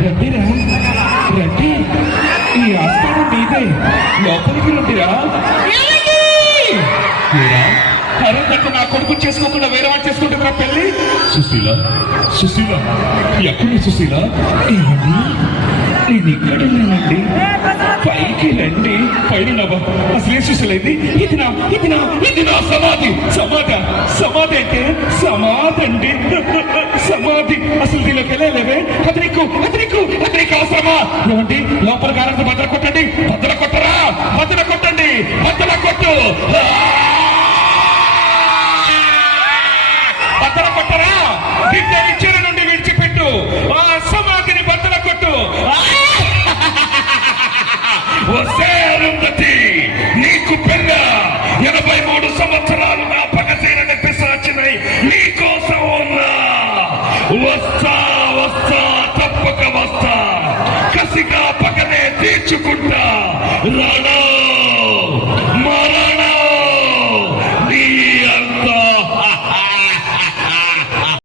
రండిరా రండి, ఈ ఆస్థానం మీదే, లోపలికి రండిరా. కరెంట్ నా కొడుకు చేసుకోకుండా వేరే వాడు చేసుకుంటున్నా పెళ్లి. సుశీల సుశీల ఎక్కడ సుశీల? ఏమండి, నేను ఇక్కడ లేనండి, పైకి రండి. పైన అసలు ఏం సుశీలైంది? ఇది నా సమాధి. సమాధి అంటే సమాధి అండి, సమాధి. అసలు దీనిలోకి వెళ్ళలేవే. అతనికి అవసరమా? ఏమండి, లోపల గారంతో బద్దలు కొట్టండి. బద్దలు కొట్టరా? బద్దలు కొట్టండి, బద్దలు కొట్టు. బద్దల కొట్టరా? విద్య నుండి విడిచిపెట్టు. ఆ సమాధిని బద్దల కొట్టు. వస్తే అరుంధతి, నీకు పెళ్ళ 83 సంవత్సరాలు నా పగతీరని పిశాచినై నీకోసం ఉన్నా. వస్తా తప్పక వస్తా, కసిగా పగనే తీర్చుకుంటా.